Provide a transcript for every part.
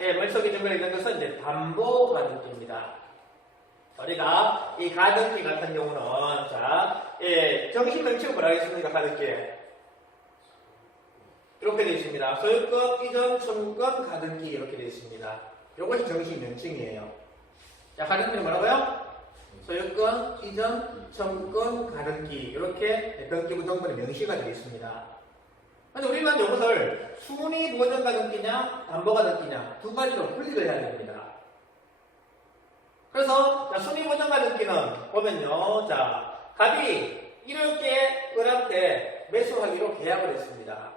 예, 머릿속에 정글에 있는 것은 이제 담보 가등기입니다. 우리가 이 가등기 같은 경우는 자, 예, 정식 명칭은 뭐라 하겠습니까? 가등기에 이렇게 되어 있습니다. 소유권 이전 청구권 가등기 이렇게 되어 있습니다. 이것이 정식 명칭이에요. 자, 가등기는 뭐라고요? 소유권 이전 청구권 가등기 이렇게 등기부 정본에 명시가 되어 있습니다. 근데 우리는 이것을 순위 보전 가등기냐 담보 가등기냐 두 가지로 분리를 해야 됩니다. 그래서 자, 순위 보전 가등기는 보면요, 자 갑이 이렇게 을한테 매수하기로 계약을 했습니다.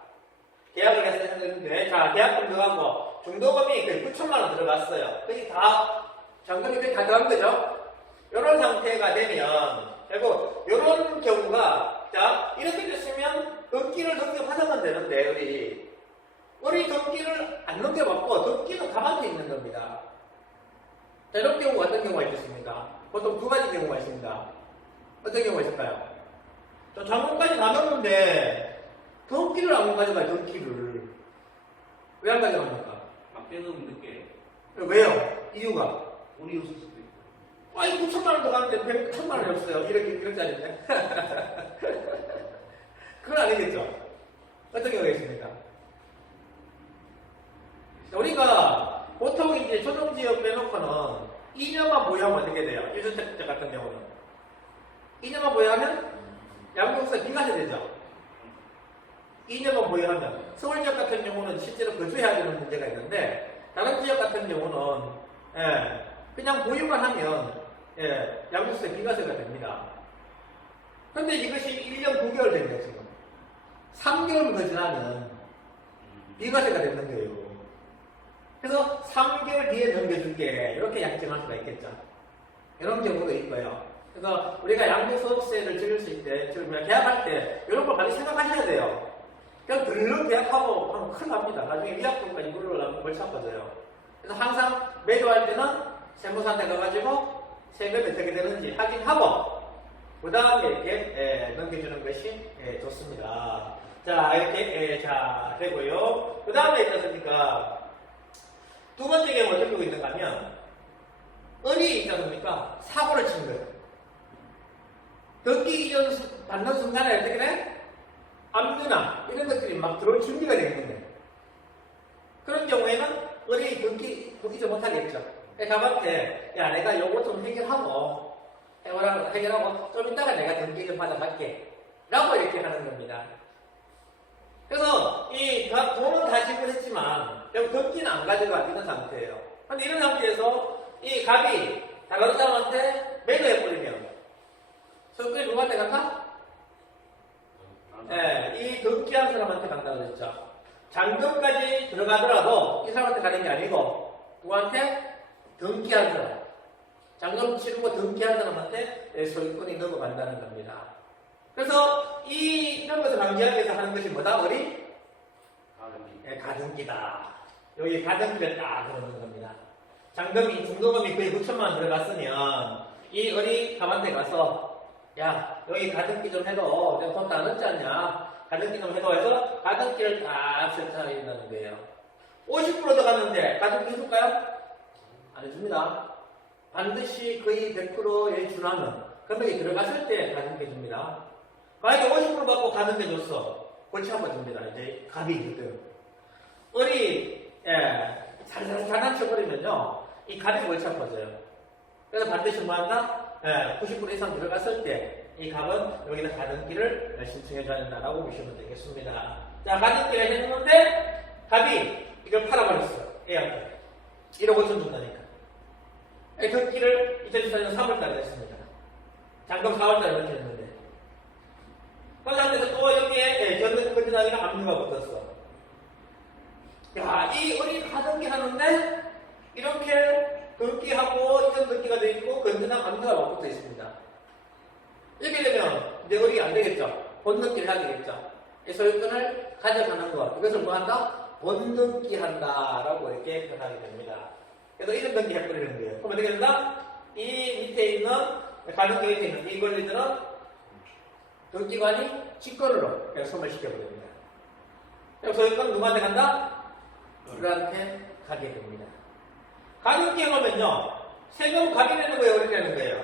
계약을 했는데 자 계약금 들어가고 중도금이 거의 9천만 원 들어갔어요. 거의 다 잔금이 거의 다 들어간 거죠. 이런 상태가 되면 결국 이런 경우가 자 이렇게 됐으면 등기를 등기하면 되는데 우리 우리 등기를 안 넘겨받고 등기는 가만히 있는 겁니다. 자, 이런 경우가 어떤 경우가 있겠습니까? 보통 두 가지 경우가 있습니다. 어떤 경우가 있을까요? 저 장문까지 다 넣었는데 등기를 안 가져가요 등기를 왜 안 가져갑니까? 막대는 늦게 왜요? 이유가 운이 없을 수도 있고 아니 9천만 원 들어가는데 100, 1000만 원이 없어요. 이렇게 1억짜리인데. 그건 아니겠죠. 어떤 경우가 있습니까? 우리가 보통 이제 조정지역 빼놓고는 2년만 보유하면 어떻게 돼요? 1주택자 같은 경우는. 2년만 보유하면 양도세 비과세 되죠. 2년만 보유하면. 서울 지역 같은 경우는 실제로 거주해야 되는 문제가 있는데, 다른 지역 같은 경우는, 예, 그냥 보유만 하면 예, 양도세 비과세가 됩니다. 근데 이것이 1년 9개월 됩니다, 지금. 3개월 더 지나면 비과세가 되는 거예요. 그래서 3개월 뒤에 넘겨줄게. 이렇게 약정할 수가 있겠죠. 이런 경우도 있고요. 그래서 우리가 양도소득세를 지을 때, 지금 계약할 때, 이런 걸 많이 생각하셔야 돼요. 그냥 들러 계약하고 하면 큰일 납니다. 나중에 위약금까지 물으려면 골치 아파져요. 그래서 항상 매도할 때는 세무사한테 가가지고 세금이 어떻게 되는지 확인하고 그 다음에 이렇게 예, 넘겨주는 것이 예, 좋습니다. 자 이렇게 예, 자 되고요. 그 다음에 있지 않습니까? 두 번째 경우 어떻게 되고 있는가 하면 은이 있지 않습니까? 사고를 친 거예요. 듣기 이전 수- 받는 순간에 어떻게 돼? 압류나 이런 것들이 막 들어올 준비가 거예요. 그런 경우에는 은이 듣기 듣기지 못하겠죠. 가만테 야 내가 요거 좀 해결하고 해결하고 해결하고 좀 이따가 내가 등기 좀 받아갈게 라고 이렇게 하는 겁니다. 그래서 이 다- 돈은 다 지불했지만 여기 등기는 안 가져가 있는 상태예요. 근데 이런 상태에서 이 갑이 다른 사람한테 매도해버리면 소유권이 누구한테 간다? 네, 이 등기한 사람한테 간다고 그랬죠. 잔금까지 들어가더라도 이 사람한테 가는 게 아니고 누구한테? 등기한 사람. 잔금 치르고 등기한 사람한테 예, 소유권이 넘어간다는 겁니다. 그래서 이, 이런 것을 방지하기 위해서 하는 것이 뭐다? 우리? 가능이 예, 가등기다. 여기 가등기를 딱 그러는 겁니다. 잔금이, 중도금이 거의 9천만 원 들어갔으면 이 어리 가만데 가서 야, 여기 가등기 좀 해도 내가 돈다 넣지 않냐? 가등기 좀 해도 해서 가등기를 딱 설정해준다는 거예요. 50% 들어갔는데 가등기 해줄까요? 안 해줍니다. 반드시 거의 100%에 준하는 금액이 들어갔을 때 가등기 해줍니다. 만약에 50% 받고 가등기 줬어. 골치 아파집니다. 이제 갑이 있거든. 어리, 예, 잘, 장난쳐버리면요, 이 골치 아파져요. 그래서 반드시 뭐 한다? 예, 90% 이상 들어갔을 때, 이 갑은 여기다 가등기를 신청해줘야 된다라고 보시면 되겠습니다. 자, 가등기를 해줬는데, 갑이 이걸 팔아버렸어요. 애한테. 1억 5천 준다니까. 예, 등기를 2014년 3월달에 했습니다. 잠금 4월달에 이렇게 했는데. 그 상태에서 또 여기에 예, 견근 건전하기는 압류가 붙었어. 야, 이 어리 가등기 하는데 이렇게 등기하고 이전 등기가 돼 있고 건전한 압류가 붙어 있습니다. 이렇게 되면 이제 어리 안 되겠죠. 본등기를 해야 되겠죠. 이 소유권을 가져가는 것 이것을 뭐 한다? 본등기 한다라고 이렇게 표현하게 됩니다. 그래서 이전 등기 해버리는 거예요. 그럼 어떻게 된다? 이 밑에 있는 가등기 밑에 있는 이 권리들은 등기관이 직권으로 소멸시켜버립니다. 소유권 누구한테 간다? 우리한테 하게 됩니다. 가등기 하면요, 세금 갑이 되는 거예요, 어디 되는 거예요?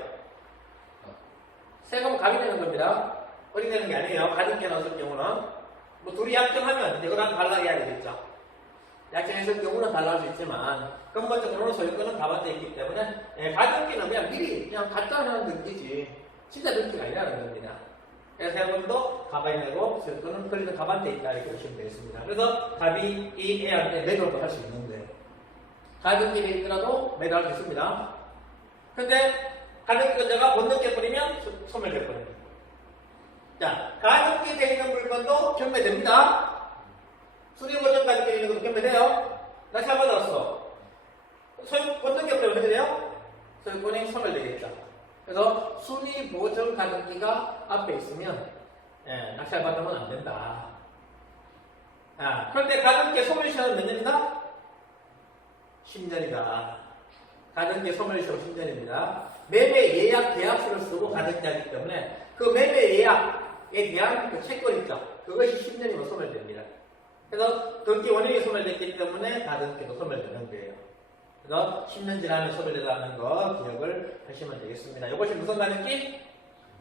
세금 갑이 되는 겁니다. 어디 되는 게 아니에요. 가등기 나왔을 경우는. 뭐 둘이 약정하면 이제 그랑 달라야 되겠죠. 약정했을 경우는 달라할 수 있지만 근본적으로는 소유권은 가반대 있기 때문에 예, 가등기는 그냥 미리 그냥 갖다 하는 등기지 진짜 등기가 아니라는 겁니다. 그래서 가방에 내고 소유권은 권리도 가반대 있다 이렇게 보시면 되겠습니다. 그래서 갑이 이 애한테 매도도 할 수 있는 거예요. 가등기에 있더라도 매도할 수 있습니다. 근데 가등기권자가 못 넘겨버리면 소- 소멸돼버립니다. 자, 가등기 되어 있는 물건도 경매됩니다. 수리보전 가등기 있는 것도 경매돼요. 나 잡아놨어. 소유, 못 넘겨버리면 어떻게 돼요? 소유권이 소멸되겠죠. 그래서 순위 보전 가등기가 앞에 있으면 예, 낙찰 받으면 안 된다. 아, 그런데 가등기 소멸시효는 몇 년이다? 10년이다. 가등기 소멸시효 10년입니다. 매매 예약 계약서를 쓰고 가등기하기 때문에 그 매매 예약에 대한 그 채권 있죠. 그것이 10년이면 소멸됩니다. 그래서 등기 원인이 소멸됐기 때문에 가등기도 소멸되는 거예요. 그래서 10년 지나면 소멸되다는 거 기억을 하시면 되겠습니다. 이것이 무슨 가등기?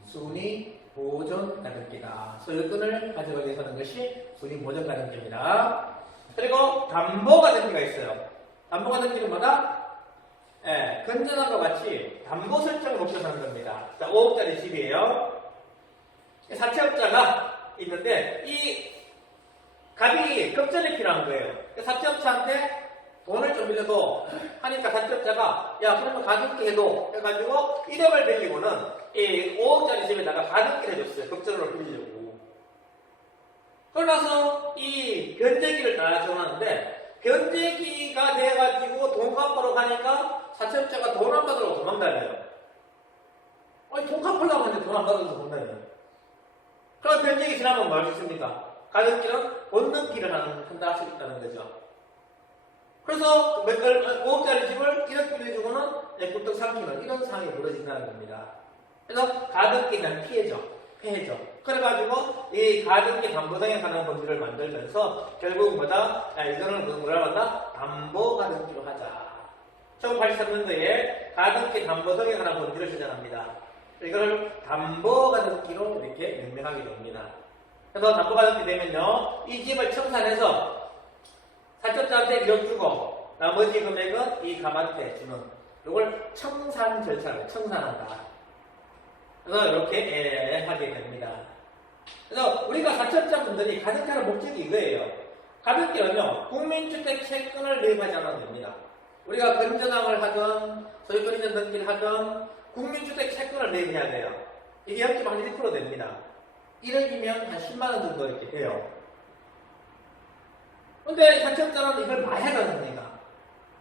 순위 보존 가등기다. 소유권을 가져가기 위해서 하는 것이 순위 보존 가등기입니다. 그리고 담보 가등기가 있어요. 담보 가등기는 뭐다? 예, 건전함과 같이 담보 설정을 목적으로 하는 겁니다. 자, 5억짜리 집이에요. 사채업자가 있는데 이 갑이 급전이 필요한 거예요. 사채업자한테 돈을 좀 빌려도 하니까 사채업자가 야 그러면 가등기 해도 해가지고 1억을 빌리고는 이 5억짜리 집에다가 가등기를 해줬어요. 급전으로 빌리려고. 그러나서 이 변제기를 다 정하는데 변제기가 돼가지고 돈 갚으러 가니까 사채업자가 돈 안 받으러 도망다녀요. 아니 돈 갚으려고 하는데 돈 안 받아서 도망다녀요. 그럼 변제기 지나면 뭐 있습니까? 가격기는 본능기를 하는, 한다 할수 있다는 거죠. 그래서 몇 달, 5억짜리 집을 1억 빌려주고는 내구떡 삼키는 이런 상황이 벌어진다는 겁니다. 그래서 대한 피해죠. 폐해죠. 그래가지고 이 가등기 담보상에 관한 법률을 만들면서 결국 뭐다? 야, 이거는 무슨 뭐라 한다? 담보 가등기로 하자. 1983년도에 가등기 담보상에 관한 법률을 제정합니다. 이거를 담보 가등기로 이렇게 명명하게 됩니다. 그래서 담보 가등기 되면요, 이 집을 청산해서 사업자한테 1억 주고 나머지 금액은 이 갑한테 주는 이걸 청산 절차를 청산한다. 그래서 이렇게 예, 하게 됩니다. 그래서 우리가 사업자분들이 가득하는 목적이 이거예요. 가볍게는요, 국민주택 채권을 매입하지 않아도 됩니다. 우리가 건전항을 하든, 소유권 이전 등기를 하든, 국민주택 채권을 매입해야 돼요. 이게 연기 확률 1% 됩니다. 1억이면 한 10만원 정도 이렇게 돼요. 근데 사채업자는 이걸 하거든요, 내가.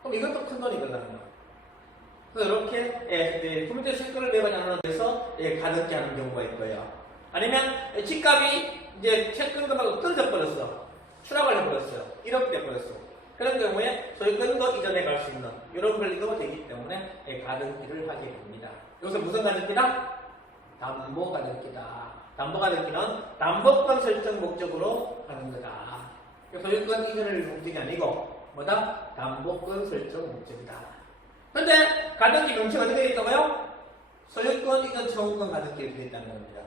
그럼 이것도 큰 돈이거든요. 그래서 이렇게 예, 예, 국민주택 채권을 매입하지 않는 데서 예, 가볍게 하는 경우가 있고요. 아니면 집값이 이제 채권금하고 떨어져 버렸어. 추락을 해버렸어요. 1억 돼버렸어. 그런 경우에 소유권도 이전해 갈수 있는 이런 권리도 되기 때문에 예, 가등기를 하게 됩니다. 여기서 무슨 가등기다? 담보 가등기다. 담보 가등기는 담보권 설정 목적으로 하는 거다. 소유권 이전을 목적이 아니고 뭐다? 담보권 설정 목적이다. 근데 가등기 명칭 어떻게 되어 있다고요? 소유권 이전 청구권 가등기로 되어 있다는 겁니다.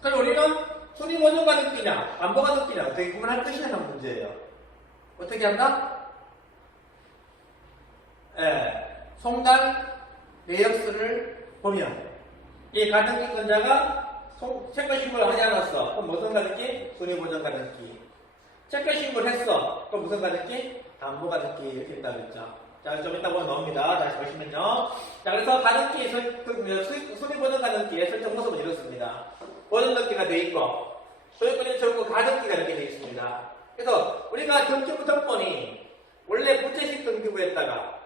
그럼 우리는 순위 원전 가등기냐, 담보 가등기냐 어떻게 구분할 것이냐는 문제예요. 어떻게 한다? 예, 송달 내역서를 보면 이 가등기권자가 송- 채권 신고를 하지 않았어. 그럼 무슨 가등기? 손해보전 가등기. 채권 신고를 했어. 그럼 무슨 가등기? 담보 가등기 이렇게 있다 그랬죠. 자, 좀 이따 보면 나옵니다. 다시 보시면요. 자, 그래서 가등기, 설- 그, 수- 손해보전 가등기의 설정 모습은 이렇습니다. 보전 등기가 돼 있고, 소유권이 적고 가등기가 이렇게 돼 있습니다. 그래서 우리가 경주부 등본이 원래 부채식 등기부였다가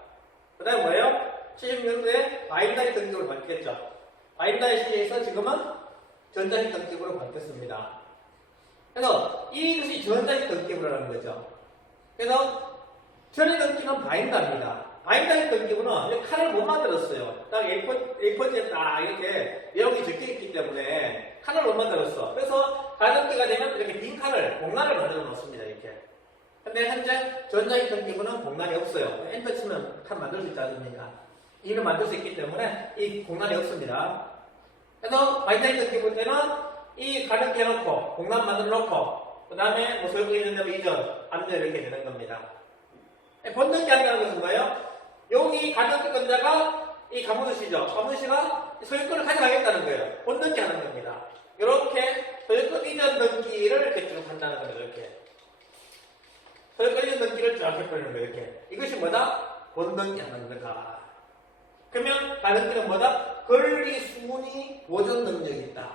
그 다음에 뭐예요? 70년도에 바인다리 등기부로 바뀌었죠. 바인다리 시대에서 지금은 전자식 등기부로 바뀌었습니다. 그래서 이 것이 전자식 등기부라는 거죠. 그래서 바인다입니다. 바인다리 등기부는 이렇게 칼을 못 만들었어요. 딱 A4, A4지에 딱 이렇게 내용이 적혀 있기 때문에 칼을 못 만들었어. 그래서 가등기가 되면 이렇게 빈 칼을, 공란을 만들어 놓습니다. 이렇게. 근데 현재 전자인턴 기부는 공란이 없어요. 엔터 치면 칸 만들 수 있지 않습니까? 이를 만들 수 있기 때문에 이 공란이 없습니다. 그래서 바이탈인턴 기부 때는 이 가득 해놓고 공란 만들어 놓고 그 다음에 뭐 소유권 있는 대로 이전 안내 이렇게 되는 겁니다. 번등기 한다는 것은 뭐예요? 여기 가득 건자가 이. 가문수 씨가 소유권을 가져가겠다는 거예요. 번등기 하는 겁니다. 이렇게 소유권 이전 등기를 이렇게 쭉 한다는 거예요. 이렇게. 소유권 이전 등기를 쫙 해버리는 거예요. 이렇게. 이것이 뭐다? 번등기 하는 거다. 그러면 가등기는 뭐다? 권리 순위 보존 능력이 있다.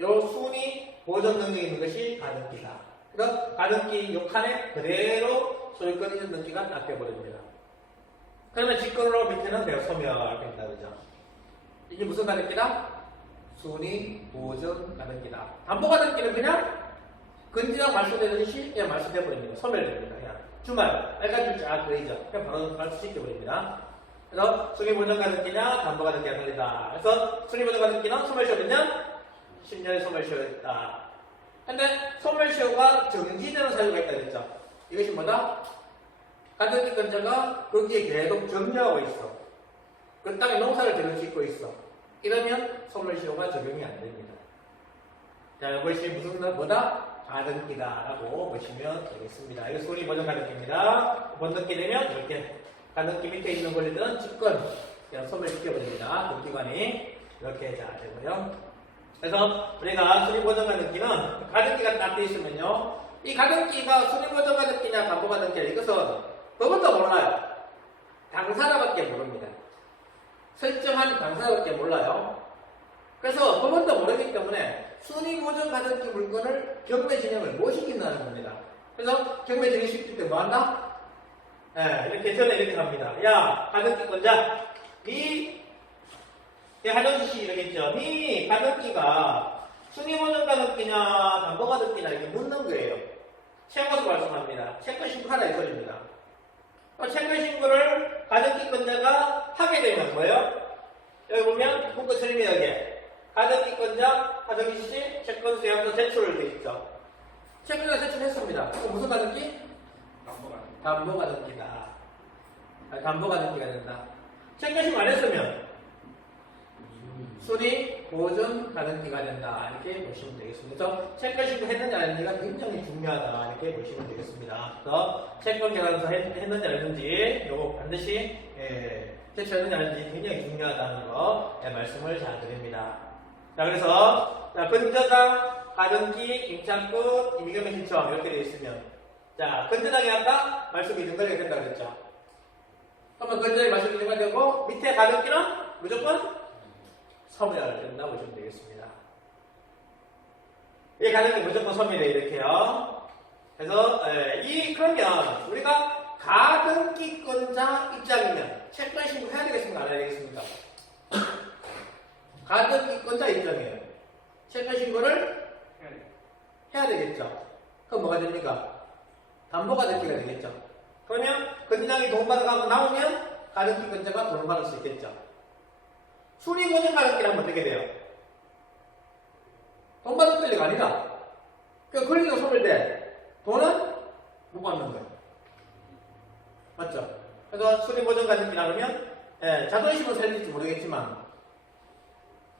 요 순위 보존 능력이 있는 것이 가등기다. 그래서 가등기 요 칸에 그대로 소유권 이전 등기가 딱 돼버립니다. 그러면 직권으로 밑에는 내가 소멸된다 그죠? 이게 무슨 가등기다? 순위 보존 가등기다. 담보 가등기는 그냥 근지가 말소되듯이 그냥 말소돼 버립니다. 소멸됩니다. 그냥 주말 알까지 쫙 그리죠. 그냥 바로 말소시켜 버립니다. 그래서 순위 보존 가등기냐 담보 가등기가 걸리다. 그래서 순위 보존 가등기는 소멸 시효면요 10년의 소멸 시효였다. 근데 소멸 시효가 정지되는 사유가 있다 그랬죠. 이것이 뭐다? 가등기 건자가 거기에 계속 점유하고 있어. 그 땅에 농사를 계속 짓고 있어. 이러면 소멸 시효가 적용이 안 됩니다. 자, 이것이 무슨 뭐다? 가등기다라고 보시면 되겠습니다. 이거 소리 버전 가등기입니다. 번등기 되면 이렇게 가등기 밑에 있는 직권 그냥 소멸시켜버립니다. 등기관이 이렇게 자 되고요. 그래서 우리가 수리 보정 가등기는 가등기가 딱돼 있으면요. 이 가등기가 수리 보정 가등기냐 담보 가등기냐 이것은 법원도 몰라요. 당사자밖에 모릅니다. 설정한 당사자밖에 몰라요. 그래서 법원도 모르기 때문에 순위 보정 가등기 물건을 경매 진영을 못 시킨다는 겁니다. 그래서 경매 진영 시킬 때 뭐 한다? 예, 이렇게 전에 이렇게 합니다. 야, 가등기 건자, 니, 이 하정수 씨 이러겠죠. 니 가등기가 순위 보정 가등기냐, 담보 가등기냐 이렇게 묻는 거예요. 채권수 발송합니다. 채권 신고하라 이 소리입니다. 어, 채권 신고를 가등기 건자가 하게 되면 뭐예요? 여기 보면 문구 처리면 여기 가등기 건자 하정기 씨 채권 수양서 제출을 돼 있죠. 채권자 제출했습니다. 무슨 가등기? 담보가 담보 가등기다. 아, 담보 가등기가 된다. 채권 신고 안 했으면 순위 보존 가등기가 된다. 이렇게 보시면 되겠습니다. 그래서 신고 했는지 안 했는지가 굉장히 중요하다. 이렇게 보시면 되겠습니다. 그래서 채권 계산서 했- 했는지 안 했는지 요거 반드시 예, 제출했는지 안 했는지 굉장히 중요하다는 거 예, 말씀을 잘 드립니다. 자, 그래서 자, 건저당, 가등기, 임차권, 임의겸의 신청 이렇게 되어 있으면 자, 건저당이 아까 말씀이 등거리가 된다고 그랬죠. 그러면 건저당이 말씀이 등거리가 되고 밑에 가등기는 무조건 섬유화를 된다고 보시면 되겠습니다. 이 가격이 무조건 섬유래 이렇게요. 그래서 에, 이 그러면 우리가 가등기권자 입장이면 채권 신고 해야 되겠습니까? 안 해야 되겠습니까? 가등기권자 입장이에요. 채권 신고를 해야 돼. 해야 되겠죠. 그럼 뭐가 됩니까? 담보가 등기가 되겠죠. 그러면 건장이 돈 받아가고 나오면 가등기권자가 돈을 받을 수 있겠죠. 순위보증 가등기를 하면 어떻게 돼요? 돈 받을 권리가 아니다. 그 권리가 소멸돼. 돈은 못 받는 거예요. 맞죠? 그래서 순위보증 가등기라 그러면 예, 자존심은 살릴지 모르겠지만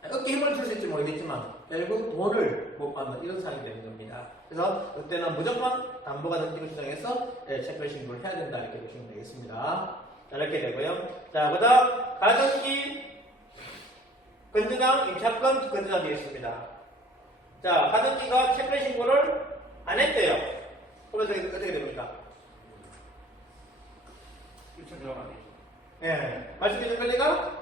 어깨 힘을 줄 수 있을지 모르겠지만 결국 돈을 못 받는 이런 상황이 되는 겁니다. 그래서 그때는 무조건 담보가 등기를 주장해서 예, 채권 신고를 해야 된다 이렇게 보시면 되겠습니다. 자, 이렇게 되고요. 자, 그 다음 가등기 건조당 임차권 건조당 되겠습니다. 자, 가등기가 채권 신고를 안 했대요. 그러면 어떻게, 됩니까? 1차 들어가네 예, 말씀드린 권리가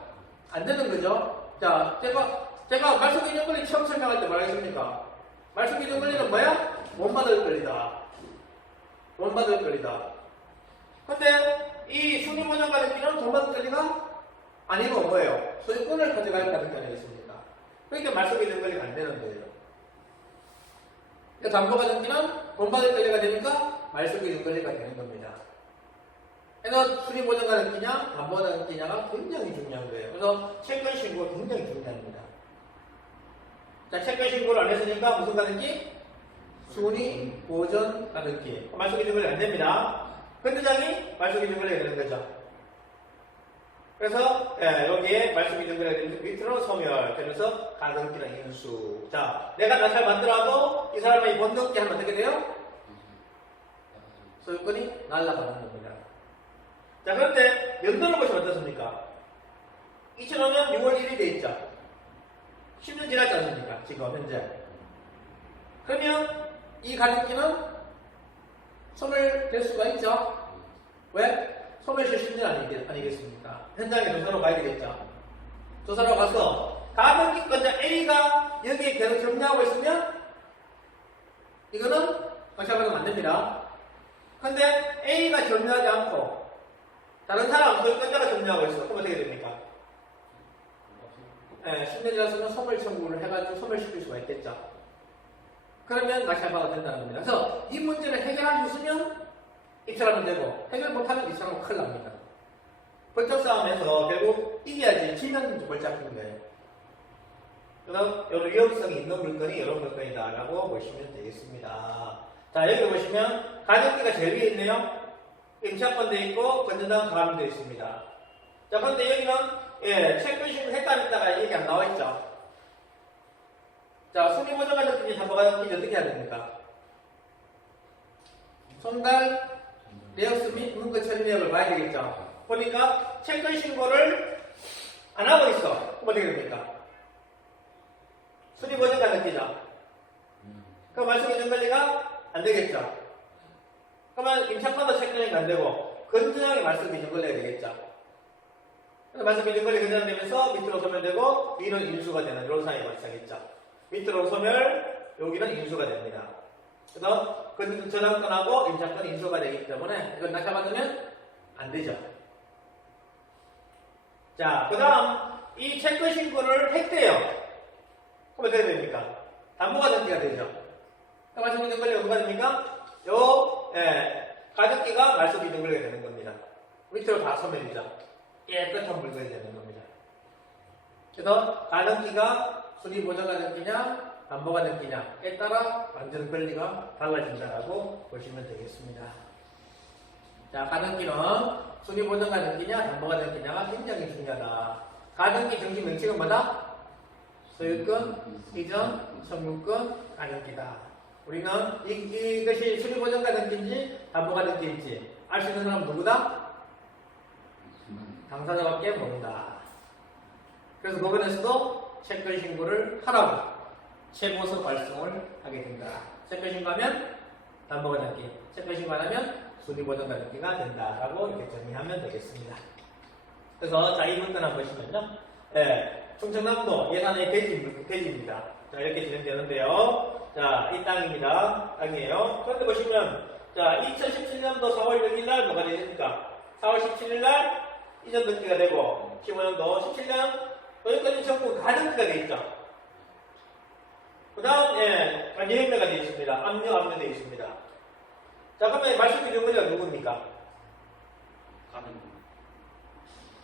안 되는 거죠. 자, 제가, 제가 말씀드린 권리 처음 설명할 때 뭐라했습니까? 말씀드린 권리는 뭐야? 못 받을 권리다. 못 받을 권리다. 근데 이 순위보장 가등기는 돈 받을 권리가 아니고 뭐예요? 소유권을 가져갈 가등기 아니겠습니까? 그러니까 말씀드린 권리가 안 되는 거예요. 그러니까 담보 가등기는 돈 받을 권리가 되니까 말씀드린 권리가 되는 겁니다. 그래서 수리 보증가 등기냐, 담보가 등기냐가 굉장히 중요한 거예요. 그래서 채권 신고가 굉장히 중요합니다. 자, 채권 신고를 안 했으니까 무슨 가등기? 순위, 보전, 가등기. 말소 기준 권리가 안 됩니다. 근대장이 말소 기준 권리가 되는 거죠. 그래서 예, 여기에 말소 기준 권리가 되는 밑으로 소멸, 그래서 가등기랑 인수. 자, 내가 나잘 만들어도 이 사람의 번등기 하면 어떻게 돼요? 소유권이 날라가는 겁니다. 자, 그런데 연도를 보시면 어떻습니까? 2005년 6월 1일이 돼 있죠. 10년 지났지 않습니까? 지금 현재. 그러면 이 가격기는 소멸될 수가 있죠. 왜? 소멸시 10년 아니겠, 아니겠습니까? 현장에 조사로 가야 되겠죠. 조사로 가서 가격기 건자 A가 여기에 계속 점유하고 있으면 이거는 방치하면 안 됩니다. 근데 A가 점유하지 않고 다른 사람 소유권자가 점유하고 있어. 그럼 어떻게 됩니까? 예, 10년 지났으면 소멸 청구를 해가지고 소멸시킬 수가 있겠죠. 그러면 낙찰받아 된다는 겁니다. 그래서 이 문제를 해결할 수 있으면 입찰하면 되고 해결 못하면 입찰하면 큰일 납니다. 벌점 싸움에서 결국 이겨야지 지면 골 잡히는 거예요. 그래서 이런 위험성이 있는 물건이 이런 물건이다라고 보시면 되겠습니다. 자 여기 보시면 가격대가 제일 위에 있네요. 임차권 돼 있고 건전당 가압 돼 있습니다. 자 그런데 여기는 예, 체크신 헷갈렸다가 얘기 안 나와 있죠. 자, 보정가 느낌이 잡아가 느낌이 어떻게 해야 됩니까? 손갈 내역수 및 문구 처리 내역을 봐야 되겠죠. 보니까 체크 신고를 안 하고 있어. 그럼 어떻게 됩니까? 순위 보정가 느끼죠. 그럼 말씀해 준 권리가 안 되겠죠. 그러면 임차권도 체크가 안 되고 건전하게 말씀해 준 권리가 되겠죠. 준 권리 건전되면서 밑으로 소멸되고 위는 인수가 되는 이런 상황이 발생했죠. 밑으로 소멸, 여기는 인수가 됩니다. 그래서 그 저당권하고 임차권 인수가 되기 때문에 이걸 낙찰받으면 안 되죠. 자, 그 다음 이 체크 신고를 했대요. 그럼 어떻게 됩니까? 담보가 등기가 되죠. 기준 권리가 누가 됩니까? 요, 예, 가족기가 말소 권리가 되는 겁니다. 밑으로 다 소멸이죠. 깨끗한 물건이 되는 겁니다. 그래서 가등기가 순위 보정가 등기냐, 담보가 등기냐에 따라 완전 권리가 달라진다라고 보시면 되겠습니다. 자, 가등기는 순위 보정가 등기냐, 담보가 등기냐가 굉장히 중요하다. 가등기 정식 명칭은 뭐다? 소유권, 이전, 청구권, 가등기다. 우리는 이, 이것이 순위 보정가 등기인지 담보가 등기인지 알 수 있는 사람은 누구다? 당사자밖에 모른다. 그래서 법원에서도 채권 신고를 하라고 최고서 발송을 하게 된다. 채권 신고하면 담보가 등기, 채권 신고 안 하면 순위보전가 등기가 된다라고 이렇게 정리하면 되겠습니다. 그래서 자, 이 문건 한번 보시면요. 예, 충청남도 예산의 대지, 대지입니다. 자, 이렇게 진행되는데요. 자, 이 땅입니다. 땅이에요. 그런데 보시면, 자, 2017년도 4월 6일 날 뭐가 되십니까? 4월 17일 날 이전 등기가 되고, 15년도 17년 여기까지 전부 가등기가 되어 있죠. 그 다음, 예, 관계협례가 되어 있습니다. 압류, 압류 되어 있습니다. 자, 그러면 말씀 기준 권리가 누굽니까? 가는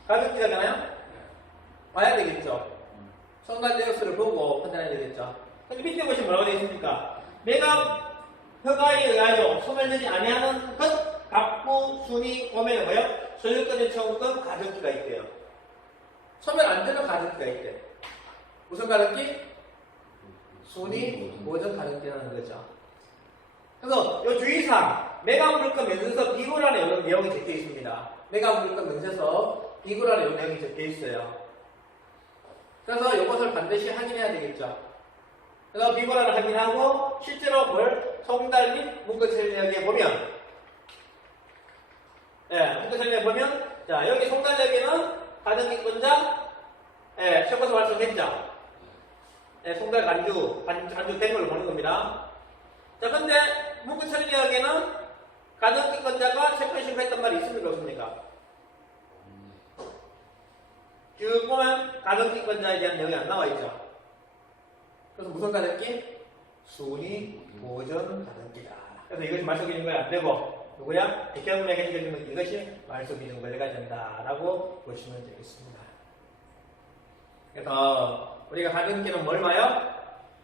가등기가 되나요? 봐야 되겠죠. 선관 내역서를 보고 판단해야 되겠죠. 근데 밑에 보시면 뭐라고 되어 있습니까? 매각 허가에 의하여 소멸되지 아니하는 것, 갑부, 순위, 고매는 뭐요? 소유권의 청구권, 가등기가 있대요. 소멸 안 되는 가등기가 있대. 무슨 가등기? 순위, 보전 가등기라는 거죠. 그래서 이 주의사항, 매각 물건 면세서 비굴안에 이런 내용이 적혀 있습니다. 매각 물건 면세서 비굴안에 이런 내용이 적혀 있어요. 그래서 이것을 반드시 확인해야 되겠죠. 그래서 비굴안을 확인하고 실제로 뭘 송달 및 문건 처리하기에 보면 예, 처리에 보면 자 여기 송달역에는 가등기권자 예, 최고서 발송했죠. 예, 송달 간주 간, 간주 된 걸 보는 겁니다. 자 근데 문건 처리역에는 가등기권자가 채권 신고했단 말이 있습니까 없습니까? 쭉 보면 가등기권자에 대한 내용이 안 나와 있죠. 그래서 무슨 가등기? 순위 보전 가등기다. 그래서 이것이 말소기준 거안 되고 누구야? 백현문에 해주는 이것이 말소 기준 권리가 된다라고 보시면 되겠습니다. 그래서 우리가 가등기는 뭘 봐요?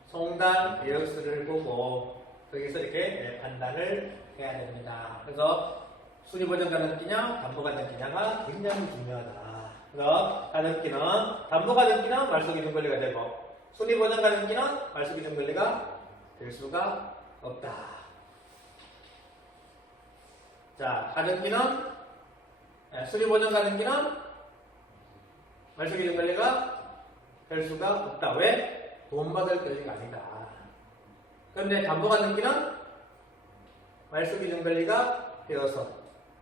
송단 계획서를 보고 거기서 이렇게 네, 판단을 해야 됩니다. 그래서 순위 보정 가등기냐 담보 가등기냐가 굉장히 중요하다. 그래서 가등기는 담보 가등기는 말소 기준 권리가 되고 순위 보정 가등기는 말소 기준 권리가 될 수가 없다. 자, 가등기는 예, 수리 보정 가등기는 말소 기준 권리가 될 수가 없다. 왜? 돈 받을 권리가 아니다. 그런데 담보 가등기는 말소 기준 권리가 되어서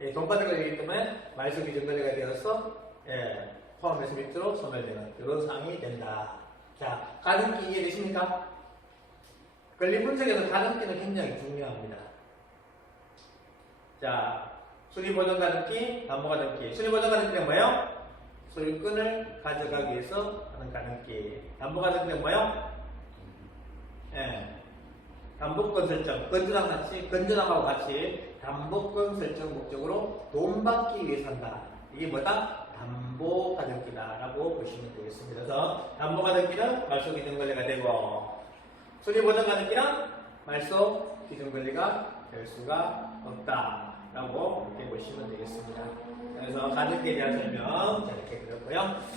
예, 돈 받을 권리이기 때문에 말소 기준 권리가 되어서 예, 포함해서 밑으로 소멸되는 그런 상황이 된다. 자, 가등기 이해되십니까? 권리 분석에서 가등기는 굉장히 중요합니다. 자, 수리 보정 가등기, 담보 가등기. 수리 보정 가등기는 뭐예요? 소유권을 가져가기 위해서 하는 가등기. 담보 가등기는 뭐예요? 예. 담보권 설정, 건전함 같이, 건전함하고 같이 담보권 설정 목적으로 돈 받기 위해서 한다. 이게 뭐다? 담보 가등기다라고 보시면 되겠습니다. 그래서 담보 가등기는 말소 기준 권리가 되고, 수리 보정 가등기는 말소 기준 권리가 될 수가 없다 라고 이렇게 보시면 되겠습니다. 그래서 가등기에 대한 설명 자, 이렇게 드렸고요.